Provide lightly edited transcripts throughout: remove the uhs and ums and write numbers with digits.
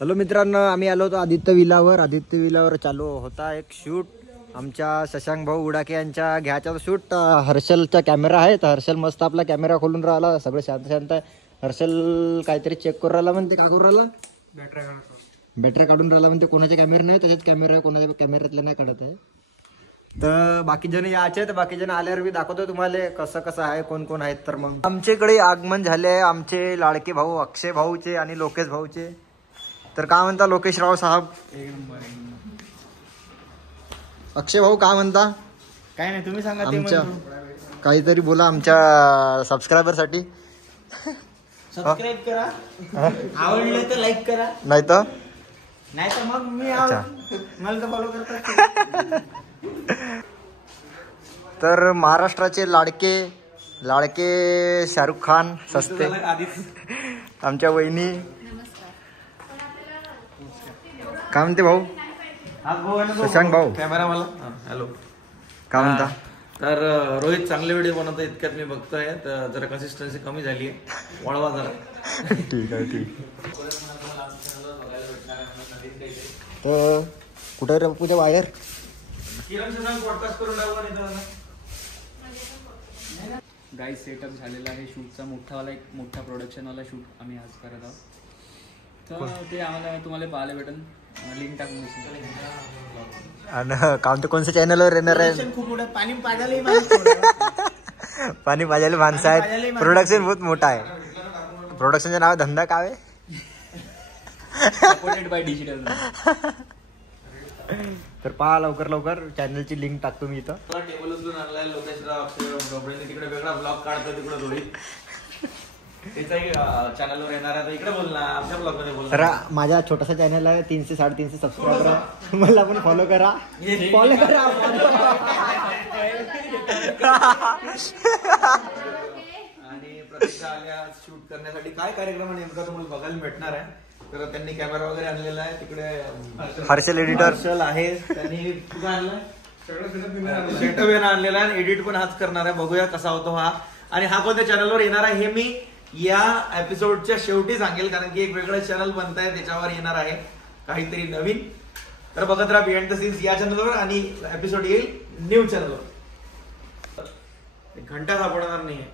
Hello मित्रांनो, आम्ही आलो होतो आदित्य विलावर चालू होता एक शूट. आमच्या शशांक भाऊ उडाके यांच्या घ्यायचा शूट. हर्षलचा कॅमेरा आहे, तर हर्षल मस्त आपला कॅमेरा खोलून राहिला. सगळं शांत शांत आहे. हर्षल काहीतरी चेक करून राहिला म्हणते. का करून राहिला? बॅटरी काढून राहिला म्हणते. कोणाचे कॅमेरा नाही, त्याच्यात कॅमेरा आहे, कोणाच्या कॅमेऱ्यातले नाही काढत आहे. तर बाकी जण यायचे, तर बाकी जण आल्यावर मी दाखवतो तुम्हाला कसं कसं आहे, कोण कोण आहेत. तर मग आमच्याकडे आगमन झाले आहे आमचे लाडके भाऊ अक्षय भाऊचे आणि लोकेश भाऊचे. तर काय म्हणता लोकेश राव साहेब? अक्षय भाऊ काय म्हणता? काय नाही, तुम्ही सांगा. आमच्या काहीतरी बोला आमच्या सबस्क्रायबर साठी. सबस्क्राईब करा, आवडलं तर लाईक करा, नाही तर मग मी मला तर फॉलो करता. तर महाराष्ट्राचे लाडके शाहरुख खान सस्ते आमच्या वहिनी. काय म्हणते भाऊ? शशांक भाऊ कॅमेरा मला. हॅलो, काय म्हणता? तर रोहित चांगले व्हिडिओ बनवतो इतक्यात मी बघतोय. तर जरा कन्सिस्टन्सी कमी झाली आहे, वळवा जरा. ठीक आहे ठीक. तर कुठे रे तुझ्या वायर? गाईज सेटअप झालेला आहे शूटचा. मोठा प्रोडक्शनवाला शूट आम्ही आज करत आहोत. तर ते आम्हाला तुम्हाला पाहायला भेटेल, लिंक टाकून देऊ. आणि काम तर कोणत्या चॅनलवर येणार आहे? खूप मोठं पाणी पाजायला पाणी पाजायला माणसं आहेत. प्रोडक्शन बहुत मोठा आहे. प्रोडक्शनचं नाव धंदा काय आहे? Supported by digital. तर पहा लवकर चॅनलची लिंक टाकतो मी इथं. टेबल उचलून आणलाय लोकेशराव अक्षय तिकडे वेगळा ब्लॉग काढतो, तिकडे रोहित त्याचाही चॅनलवर येणार आहे. इकडे बोल ना, आमच्या ब्लॉग मध्ये बोल. तर माझा छोटासा चॅनल आहे, 300-350 सबस्क्रायबर आहे. मला पण फॉलो करा. आणि प्रतीक्षा आल्या शूट करण्यासाठी. काय कार्यक्रम नेमका तुम्हाला बघायला भेटणार आहे. तर त्यांनी कॅमेरा वगैरे आणलेला आहे. तिकडे हर्षल एडिटर आहे, त्यांनी तुझं आणलाय सेटअप आणलेला आहे. एडिट पण हाच करणार आहे. बघूया कसा होतो हा. आणि हा कोणत्या चॅनलवर येणार आहे हे मी या एपिसोडच्या शेवटी सांगेल, कारण की एक वेगळं चॅनल बनत आहे, त्याच्यावर येणार आहे काहीतरी नवीन. तर बघत राहा बिहाइंड द सीन्स या चॅनलवर, आणि एपिसोड येईल न्यू चॅनलवर. घंटा सापडणार नाहीये.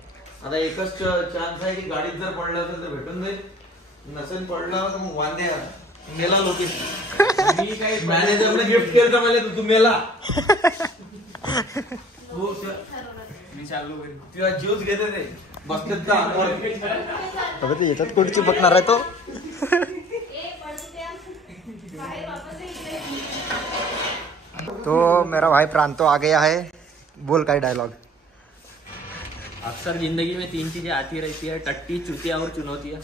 आता एकच चान्स आहे की गाडीत जर पडलं असेल तर भेटून जाईल, नसेल पडलं तर मग वांदे मेला. लोकेश मी काही मॅनेजरने गिफ्ट केलं तर मला तुम्हाला मी चालू तुझा जीवच घेते ते बसतेत का याच्यात कोणची बघणार आहे तो? तो मेरा भाई प्रांतो आ गया है. बोल काय डायलॉग? अक्सर जिंदगी में 3 चीजें आती रहती है, टट्टी, चूतिया और चुनौतियां.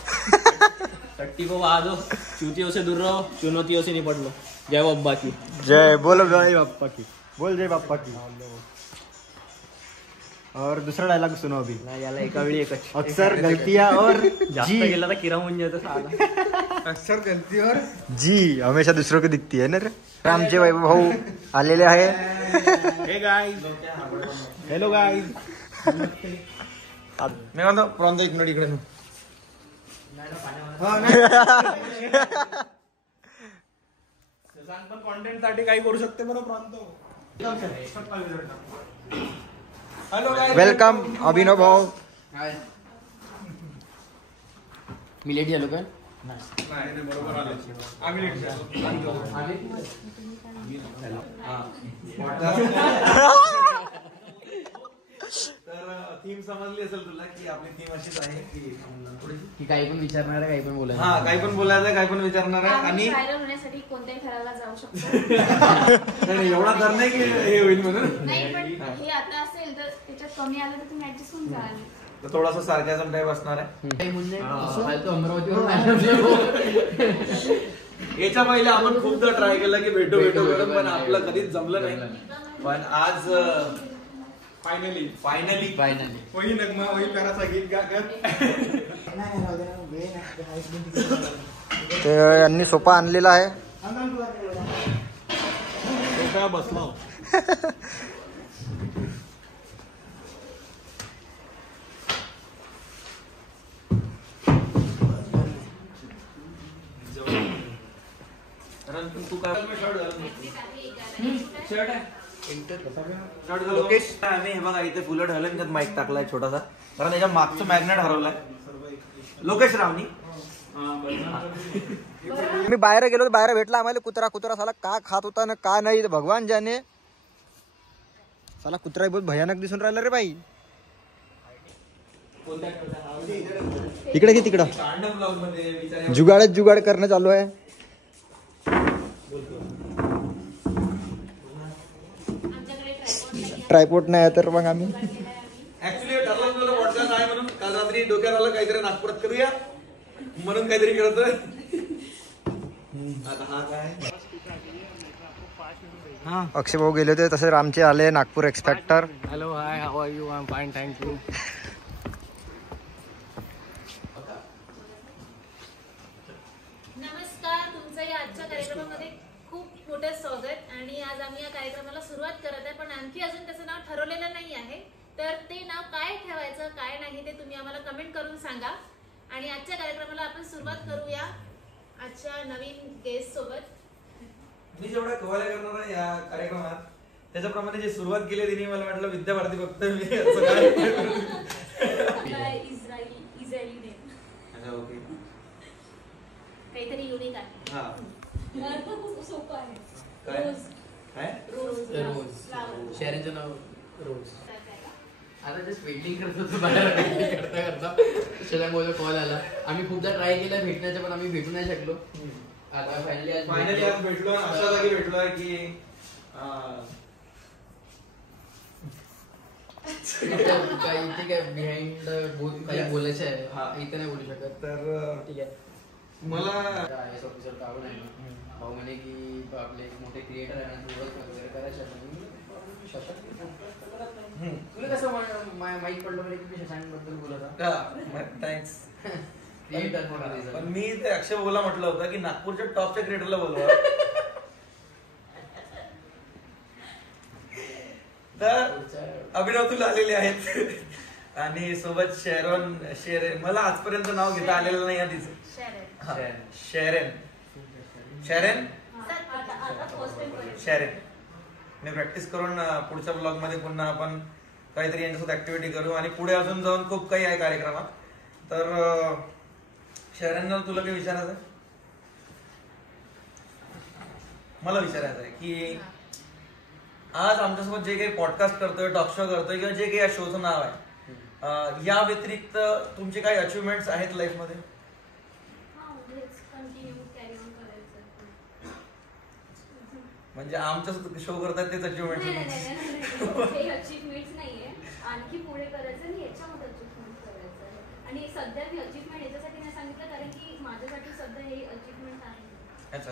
टट्टी को बहा दो, चूतियों से दूर रहो, चुनौतियों से निपट लो. जय बाप्पा की जय. बोलो जय बाप्पा की. बोल जय बाप्पा की. और दूसरा डायलॉग सुनो अभी. याला एका वेळी एकच. अक्सर गलतियां और जास्त गेला तर किरा होऊन जातो साला. अक्सर गलती और जी हमेशा दूसरों को दिखती है ना रे. आमचे वैभव भाऊ आलेले आहे. हे गाईज, हॅलो गाईज. मी म्हणतो प्रॉन्तो एक मिनिट इकडे. पण कॉन्टेंट साठी काही करू शकते बरं प्रॉन्तो. हॅलो गाईज, वेलकम अभिनव भाऊ. मी लेट झालो काय? बरोबर आले आम्ही लेट झालो. तर थीम समजली असेल तुला की आपली थीम अशीच आहे की काही पण विचारणार आहे, काही पण बोलायचं. हा, काही पण बोलायचं, काही पण विचारणार आहे. आणि व्हायरल होण्यासाठी कोणत्याही थराला जाऊ शकतो. एवढा तर नाही की हे होईल म्हणून. नाही, पण हे आता असेल तर त्याच्यात कमी आलं तर तुम्ही ऍडजस्ट होऊन जाल. तर थोडासा सार्कॅझम टाईप असणार आहे. याच्या पहिले आपण खूपदा ट्राय केला की भेटू करून, पण आपलं कधीच जमलं नाही. पण आज फायनली वही नगमा वही प्याराचा गीत गात. ते यांनी सोफा आणलेला आहे. बसलो रणजित, तू काय शर्ट घालून शर्ट आहे शर्ट लोकेश. आम्ही हे बघा इथे फुलं ढालून त्यात माईक टाकलाय छोटासा, कारण त्याच्या मागचं मॅग्नेट हरवलाय. लोकेश रावनी. मी बाहेर गेलो तर बाहेर भेटला आम्हाला कुत्रा साला का खात होता ना का नाही भगवान जाने. साला कुत्रा बहुत भयानक दिसून राहिला रे बाई. इकडे की तिकडं जुगाड करणं चालू आहे. ट्रायपोर्ट नाही तर मग आम्ही ऍक्च्युली ठरलं पॉडकास्ट आहे म्हणून काल रात्री डोक्यात आलं काहीतरी नागपुरात करूया म्हणून काहीतरी करतोय. आता हा काय अक्षय भाऊ गेले होते तसे आमचे आले नागपूर एक्सपेक्टर. Hello hi how are you. I am fine thank you. नमस्कार, तुमचं या आजच्या कार्यक्रमामध्ये खूप मोठं स्वागत. आणि आज आम्ही या कार्यक्रमाला सुरुवात करत आहे, पण आणखी अजून त्याचं नाव ठरवलेलं नाही आहे. तर ते नाव काय ठेवायचं काय नाही ते तुम्ही आम्हाला कमेंट करून सांगा. आणि आजच्या कार्यक्रमाला आपण सुरुवात करूया आजच्या नवीन गेस्ट सोबत. मी जेवढा कव्हर करणार आहे या कार्यक्रमात त्याच्याप्रमाणे जे सुरुवात केली तिने मला वाटलं विद्याभारती फक्त मी असं काय इझरायली नेम. अच्छा ओके. काहीतरी युनिक आहे. हा सोपं आहे. काय काय रोज शेअरिंगचं नाव रोज. आता जस्ट वेटिंग करत होतो बाहेर करता शशांक कॉल आला. आम्ही खूपदा ट्राय केला भेटण्याचं पण आम्ही भेटू नाही शकलो. आता फायनली आज भेटलो. अशा जागी भेटलोय की इथे काय बिहाइंड काही बोलायचं आहे इथे नाही बोलू शकत. तर ठीक आहे. मला आय.एस. ऑफिसर काढून आहे ना भाऊ म्हणे की आपले एक मोठे क्रिएटर आहे ना वगैरे करायचं. तुला कसं माहित पडलं बरं की मी शशांक बद्दल बोलत आहे. थँक्स. क्रिएटर पण मी ते अक्षय बोला म्हटलं होतं की नागपूरच्या टॉपच्या क्रिएटरला बोलवा. तर अभिनव तुला आलेले आहेत आणि सोबत शेरेन मला आजपर्यंत नाव घेता आलेलं नाही आहे तिचं. शेरेन मी प्रॅक्टिस करून पुढच्या ब्लॉग मध्ये पुन्हा आपण काहीतरी यांच्यासोबत ऍक्टिव्हिटी करू आणि पुढे अजून जाऊन खूप काही आहे कार्यक्रमात. तर शेरेनला तुला काही विचारायचं आहे? मला विचारायचं आहे की आज आमच्यासोबत जे काही पॉडकास्ट करतोय टॉक शो करतोय किंवा जे काही या शोचं नाव आहे या व्यतिरिक्त तुमचे काही अचिव्हमेंट्स आहेत लाईफ मध्ये? म्हणजे आमच्या शो करतात तेच अचिव्हमेंट नाहीये. आणखी पुढे करायचं आणि याच्यामध्ये अचिव्हमेंट करायचं आहे. आणि सध्या मी अचिव्हमेंट याच्यासाठी नाही सांगितलं कारण की माझ्यासाठी सध्या हे अचिव्हमेंट आहे. अच्छा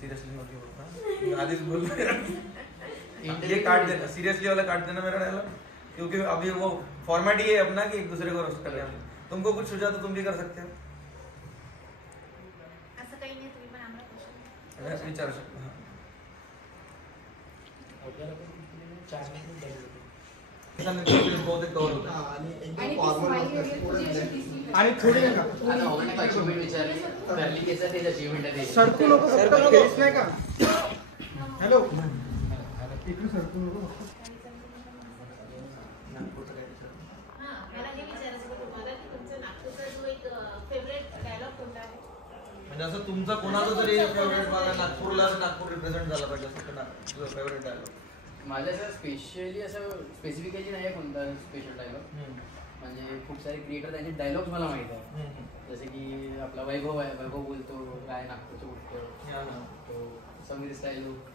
सिरियसली नव्हती आधीच बोल. ये काट देना सीरियसली वाला काट देना मेरा डायलॉग क्योंकि अभी वो फॉर्मेट ही है अपना कि एक दूसरे को रोस्ट करने वाला. तुमको कुछ सुझाव तो तुम भी कर सकते हो. असं काही नाही, तुम्ही पण आम्हाला क्वेश्चन विचारू शकता. आणि थोडी सरकू नको नाही का. हॅलो इकडे सरकू नको. मला हे विचारायचं होतं तुम्हाला की तुमचा नागपूरचा जो एक फेवरेट डायलॉग कोणता आहे? म्हणजे असं तुमचा कोणाचा तरी फेवरेट मला नागपूरला नागपूर रिप्रेझेंट झाला पाहिजे असं फेवरेट डायलॉग. माझं असं स्पेशली असं स्पेसिफिकली नाही आहे कोणता स्पेशल डायलॉग. म्हणजे खूप सारे क्रिएटर त्यांचे डायलॉग्स मला माहित आहे. जसे की आपला वैभव आहे. वैभव बोलतो काय नागपूरचं उठतो तो समीर स्टाईल नागपूर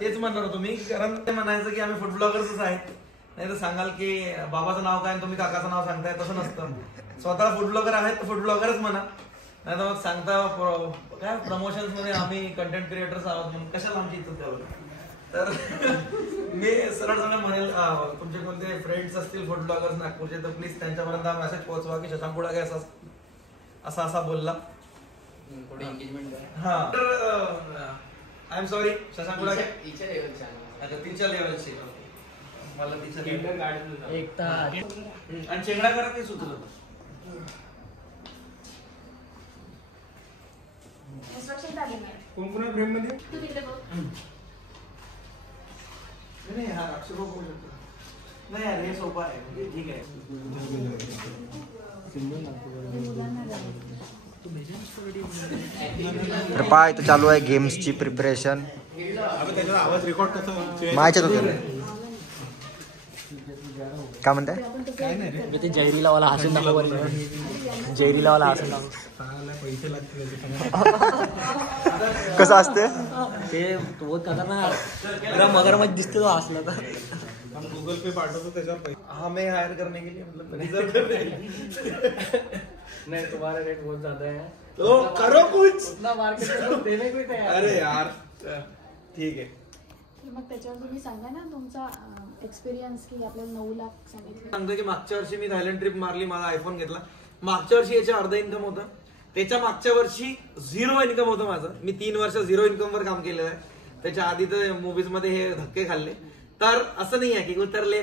तेच म्हणणार होतो मी कारण ते म्हणायचं की आम्ही फूड ब्लॉगर्सच आहेत. नाही तर सांगाल की बाबाचं नाव काय तुम्ही काकाचं नाव सांगताय तसं नसतं. स्वतः फूड ब्लॉगर आहेत तर फूड ब्लॉगरच म्हणा. नाही तर मग सांगता काय प्रमोशन्स मध्ये आम्ही कंटेंट क्रिएटर्स आहोत म्हणून कशाला आमची इज्जत द्यावं. तर मी सरळ सरळ म्हणेल तुमचे कोणते फ्रेंड्स असतील फूड ब्लॉगर्स नागपूरचे तर प्लीज त्यांच्यापर्यंत हा मेसेज पोहोचवा की शशांक गुडाके असा बोलला. थोडी एंगेजमेंट हा आय एम सॉरी शशांक गुडाके तिच्या लेवलची. अच्छा तिच्या लेवलची. मला तिच्या एकटा आणि चेंगडा करा नाही सुचलं. इन्स्ट्रक्शन काय देणार? कोण कोण फ्रेम मध्ये? तू तिकडे बघ. नाही हा अक्षर बघू शकतो. नाही यार हे सोपं आहे म्हणजे ठीक आहे. तर पहा इथं चालू आहे गेम्सची प्रिपरेशन. त्याचा आवाज रेकॉर्ड कसं मायच्यात होते काय म्हणताय? ते जैरीलावाला हसून दाखव. जैरीलावाला हसून दाखव. पैसे लागतील. कसं असते ते तो खतरनाक मगरमच्छ दिसतो तो हसला तर. गूगल पे पाठवतो त्याच्यावर पैसे. हमें हायर करने के लिए मतलब रिजर्व करने के लिए. नहीं तुम्हारा रेट बहुत ज्यादा है तो करो कुछ. उतना मार्केट में लोग देने को ही तैयार. अरे यार ठीक आहे. मग त्याच्यावर तुम्ही सांगा ना तुमचा एक्सपिरियन्स की आपल्याला 9 लाख सांगितलं. सांगतो की मागच्या वर्षी मी थायलंड ट्रिप मारली, मला आयफोन घेतला. मागच्या वर्षी याच्या अर्धा इन्कम होतं. त्याच्या मागच्या वर्षी 0 इन्कम होतं माझं. मी 3 वर्ष 0 इन्कम वर काम केलेलं आहे. त्याच्या आधी तर मूवीज मध्ये हे धक्के खाल्ले. तर असं नाही आहे की उतरले.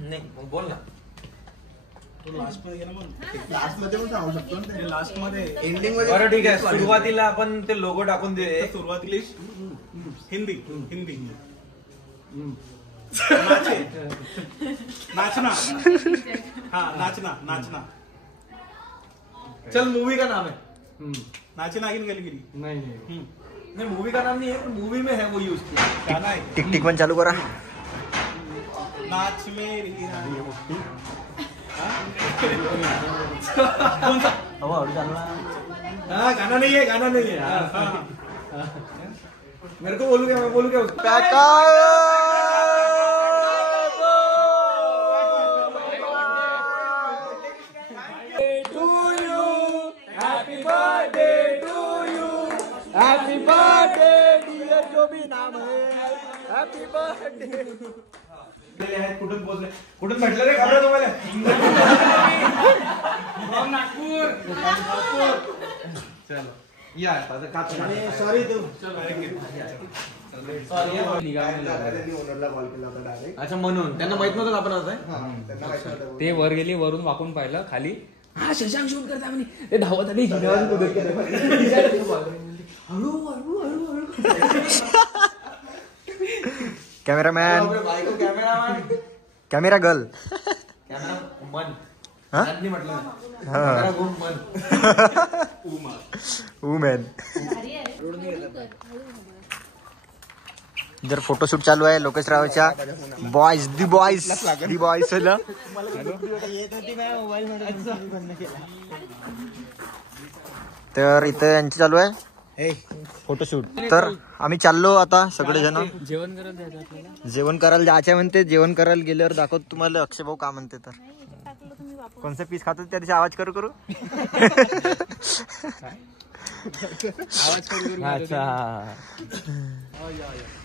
नाही मग बोल ना. लास्ट मध्ये गेला मग. लास्ट मध्ये पण सांगू शकतो ना ते. लास्ट मध्ये एंडिंग मध्ये. बरं ठीक आहे. सुरुवातीला आपण ते लोगो टाकून दे. सुरुवातीला हिंदी हिंदी नाचना. हाँ नाचना नाचना. चल मूवी का नाम है. नाचना आगे निकल गई. नहीं मूवी का नाम नहीं है, मूवी में है वो यूज किया. गाना है टिक टिक पण चालू करा. नाच मेरी रानी. हाँ गाना नहीं है, गाना नहीं है. हाँ. मेरे को बोलू क्या, मैं बोलू क्या उसको? हॅपी बर्थडे डियर जो भी नाम है. Happy birthday. कुठून पोहोचले, कुठून भेटलं रे खबर तुम्हाला? नागपूर. चलो या सॉरी तू. अच्छा म्हणून त्यांना माहित नव्हतं आपण असं. ते वर गेली, वरून वाकून पाहिलं खाली. हा शशांक शूट करता म्हणे. ते धावत आली हळू हळू हळू हळू. कॅमेरामॅन. Camera girl. कॅमेरा मन हा? नाही म्हटलं. हा. कॅमेरा घुम मन. वुमेन. भारी आहे. हळू कर. जर फोटोशूट चालू आहे लोकेश रावच्या बॉयज दी बॉयज तर इथं यांची चालू आहे फोटोशूट. तर आम्ही चाललो आता सगळेजण जेवण करायला जायचं आपल्याला. जेवण करायला जायचं म्हणते. जेवण करायला गेल्यावर दाखवतो तुम्हाला अक्षय भाऊ का म्हणते. तर कोणचं पीस खातो त्या दिवशी आवाज करू आवाज करून अच्छा.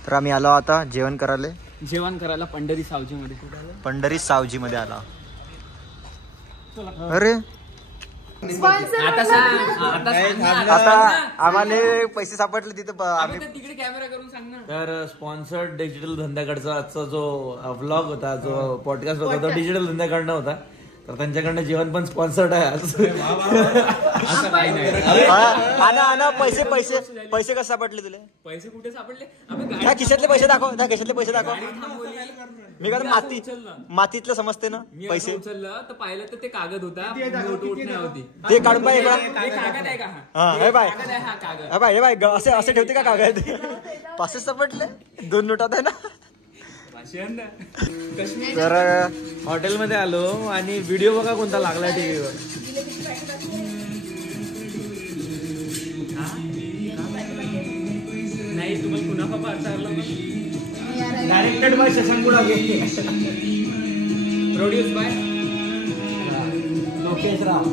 तर आम्ही आलो आता जेवण करायला. जेवण करायला पंढरी सावजी मध्ये. पंढरी सावजी मध्ये आला. अरे आता सांग. आता आम्हाला पैसे सापडले तिथे आम्ही. तिकडे कॅमेरा करून सांग ना. तर स्पॉन्सर्ड डिजिटल धंद्याकडचा आजचा जो व्लॉग होता, जो पॉडकास्ट होता, तो डिजिटल धंद्याकडनं होता. तर त्यांच्याकडनं जेवण पण स्पॉन्सर्ड आहे आज. असं काही नाही. आना पैसे पैसे पैसे कसे सापडले तुले? पैसे कुठे सापडले? त्या खिशातले पैसे दाखव. त्या खिशातले पैसे दाखव. मी काय मातीतलं समजते ना पैसे. उचललं तर पाहिलं तर ते कागद होता. नोट नाही होती. ते काढून पाहिजे का? हे कागद आहे का? हा हे बाय कागद आहे हा कागद. हे बाय असे असे ठेवते का कागद? पाचशे सापडले 2 नोटात आहे ना. तर हॉटेलमध्ये आलो आणि व्हिडिओ बघा कोणता लागला टीव्हीवर. नाही तुम्हाला कुणाफा पाचारला. Directed by Shashank Gudake. Produce by Lokesh Rao.